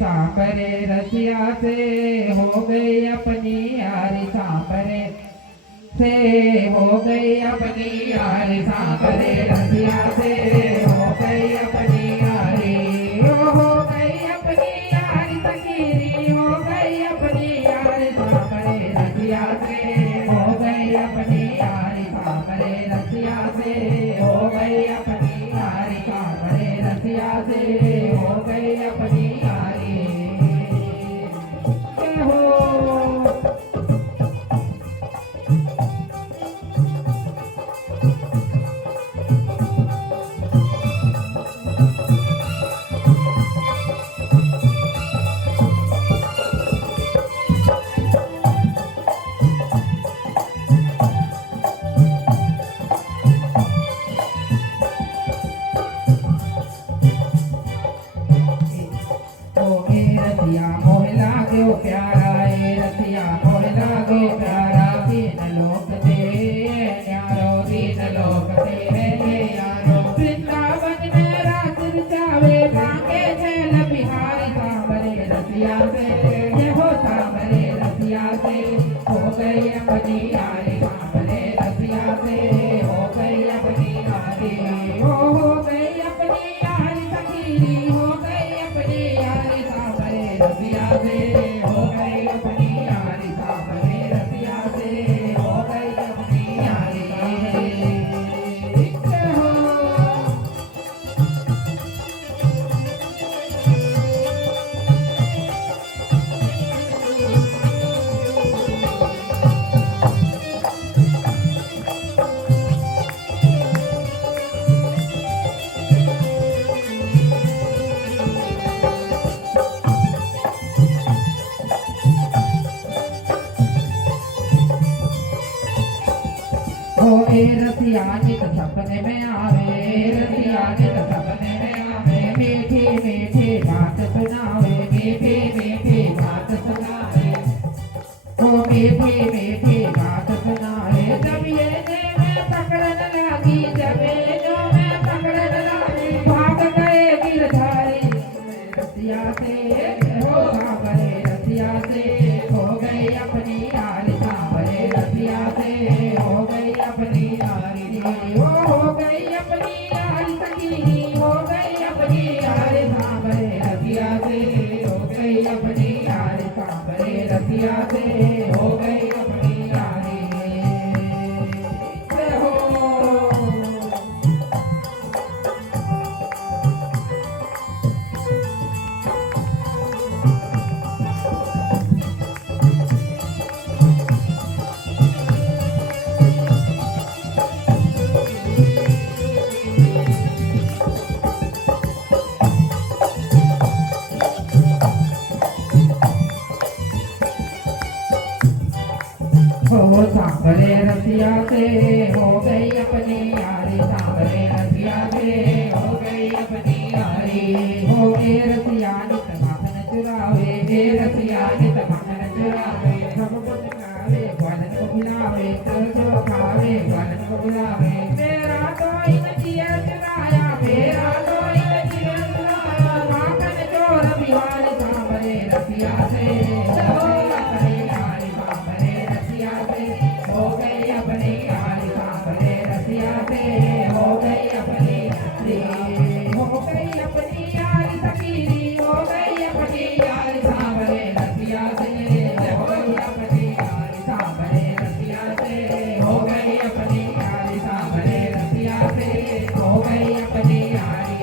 सांबरे रसिया से हो गई अपनी यारी सांबरे से हो गई अपनी यारी सांबरे रसिया से हो गई अपनी यारी हो गई अपनी यारी तकीरी हो गई अपनी यारी सांबरे रसिया से हो गई अपनी यारी सांबरे रसिया से हो गई अपनी यारी सांबरे रसिया से हो गई अपनी यारी हो रसिया मोहला गो प्यारा रसिया मोहला गो प्यारा तीन लोक ते न्यारो तीन लोक ते यारो वृंदावन में रास रचावे भांगे छैल बिहारी सांबरे रसिया से ये हो सांबरे रसिया से हो गई अपनी यारी सांबरे रसिया से हो गई अपनी यारी हो गई अपनी यारी तकीरी हो गई अपनी यारी सांबरे रसिया से हो गई अपनी यारी सांबरे रसिया से हो गई अपनी यारी हो रसिया नित सपने में आवे रसिया नित सपने में आवे मीठी मीठी बात सुनावे मीठी मीठी बात सुनावे ओ मीठी मीठी बात सुनावे जब ये ने मैं पकड़न लगी जब ये जो मैं पकड़न लगी भाग गए गिरधारी रसिया से हो सांबरे रसिया से हो गई अपनी यारी सांबरे रसिया से हो गई अपनी यारी हो गई अपनी यारी तकीरी हो गई अपनी यारी सांबरे रसिया से हो गई अपनी यारी सांबरे रसिया से हो गई अपनी यारी से हो हो सांबरे रसिया से हो गई अपनी यारी सांबरे रसिया से हो गई अपनी यारी हो ए रसिया नित माखन चुरावे ए रसिया नित माखन चुरावे सब कुछ खावे ग्वालन को खिलावे सब जो खावे ग्वालन को खिलावे मेरा तो इनकिया चुराया मेरा तो इनकिया चुराया माखन चोर बिहारी सांबरे रसिया से हो अपनी यारी सांबरे रसिया से हो गई अपनी यारी सांबरे रसिया से हो गई अपनी यारी हो गई अपनी यारी तकीरी हो गई अपनी यारी सांबरे रसिया से हो गई अपनी यारी सांबरे रसिया से हो गई अपनी यारी सांबरे रसिया से हो गई अपनी यारी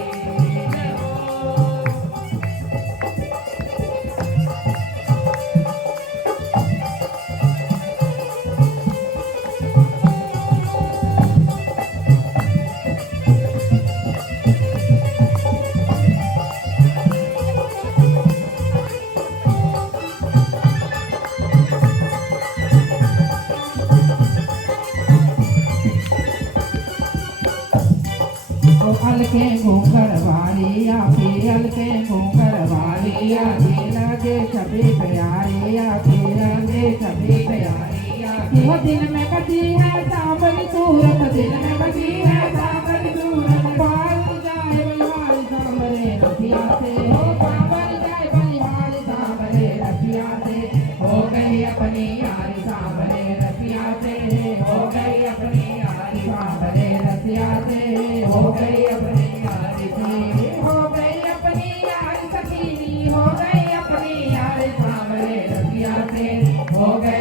अलके घूंघर वाली आखी अलके घूंघर वाली आखी लगे छवि प्यारी आखी लगे छवि प्यारी आखी वो दिन में बसी है सांवली सूरत दिन में बसी है सांवली सूरत बाल जाए बिहारी सांवरे रसिया से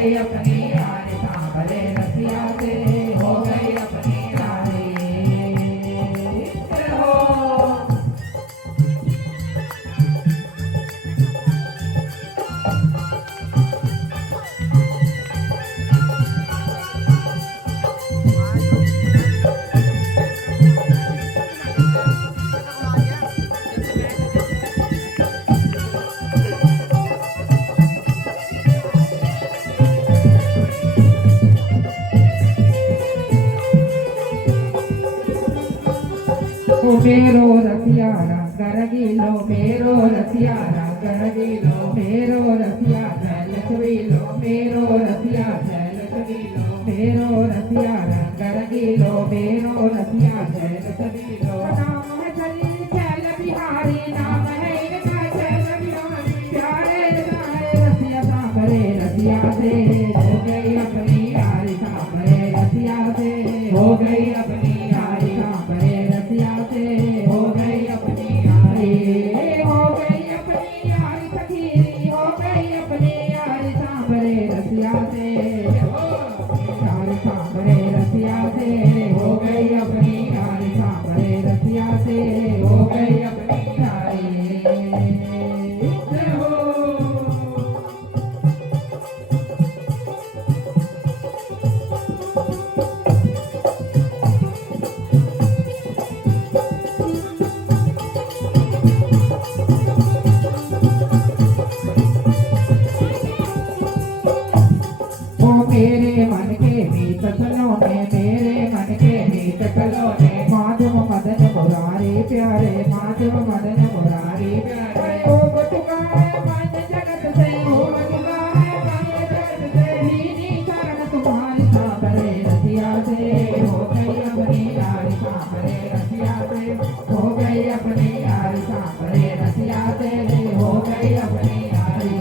गई अपनी यारी सांभरे रसिया से हो गई अपनी यारी हो मेरो रसिया रंग रंगीलो मेरो रसिया रंग रंगीलो मेरो रसिया चल छबीलो मेरो रसिया चल छबीलो मेरो रसिया रंग रंगीलो मेरो रसिया चल छबीलो नाम है चली चल बिहारी नाम है इनका चल बिहारी प्यारे गाए रसिया सांभरे रसिया से हो गई अपनी यारी सांभरे रसिया से हो गई अपनी यारी सांभरे रसिया से हो गई अपनी यारी हो गई अपनी यारी सखी हो गई अपनी यारी सांभरे रसिया से यारी सांभरे रसिया से हो गई अपनी यारी सांभरे रसिया से हो गई अपनी यारी हो मेरे मन के मीत सलोने मेरे मन के मीत सलोने माधव मदन मुरारी प्यारे माधव मदन मुरारी प्यारे ओ बटुका है मन जगत से ओ बटुका है मन जगत से दीनी शरण तुम्हारी सांभरे रसिया से हो गई अपनी यारी सांभरे रसिया से हो गई अपनी यारी सांभरे रसिया से हो गई अपनी यारी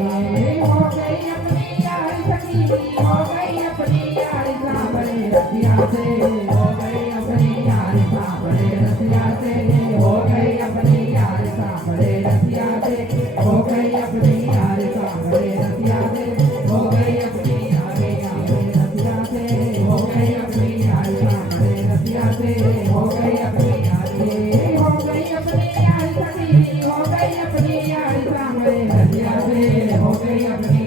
हो गई अपनी यारी सखी हो गई अपनी यारी सांभरे रसिया से हो गई अपनी यारी सांभरे रसिया से हो गई अपनी यारी सांभरे रसिया से हो गई अपनी यारी सांभरे रसिया से हो गई अपनी यारी रसिया से हो गई अपनी यारी सांभरे रसिया से हो गई अपनी यारी हो गई अपनी यारी सखी हो गई अपनी यारी सांभरे रसिया से हो गई अपनी